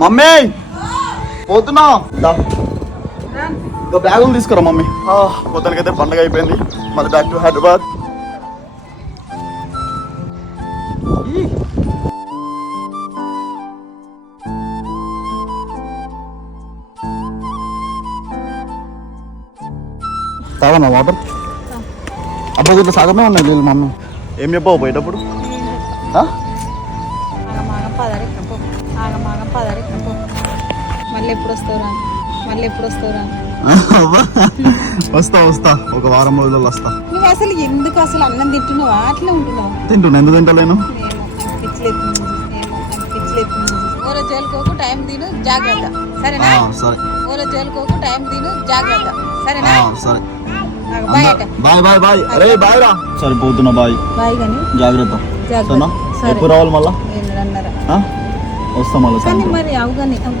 Mummy! పోతున్నా. ఇక బ్యాగులు తీసుకురా మమ్మీ. ఆ, మొత్తానికైతే పండగ అయిపోయింది. మళ్ళీ బ్యాక్ టు హైదరాబాద్. తాగనా వాటర్? అబ్బా ఇట్లా సగమే ఉన్నాయి నీళ్ళు మమ్మీ. ఏం చెప్పావు పోయేటప్పుడు? ఆగమాగం పదరెక్కం పో ఆగమాగం పదరెక్కం పో మళ్ళీ ఎప్పుడు వస్తావురా మళ్ళీ ఎప్పుడు వస్తావురా. వస్తా వస్తా. ఒక వారం రోజుల్లో వస్తా. నువ్వు అసలు ఎందుకు అసలు అన్నం తింటున్నావా? అట్లే ఉంటున్నావు? తింటున్నా. ఎందుకు తింటలేను? ఊరో జైలుకోకు టైం తిను జాగ్రత్త. సరేనా? సరే. ఊరో జైలుకోకు టైం తిను జాగ్రత్త. సరేనా? సరే. బాయ్ బాయ్ బాయ్ అరే బాయ్ రా. సరే పోతున్నా బాయ్ బాయ్ కానీ జాగ్రత్త. సరేనా? సరే. ఎప్పుడు రావాలి మళ్ళా? వస్తా మళ్ళీ కానీ సాయంత్రం మరి అవు కానీ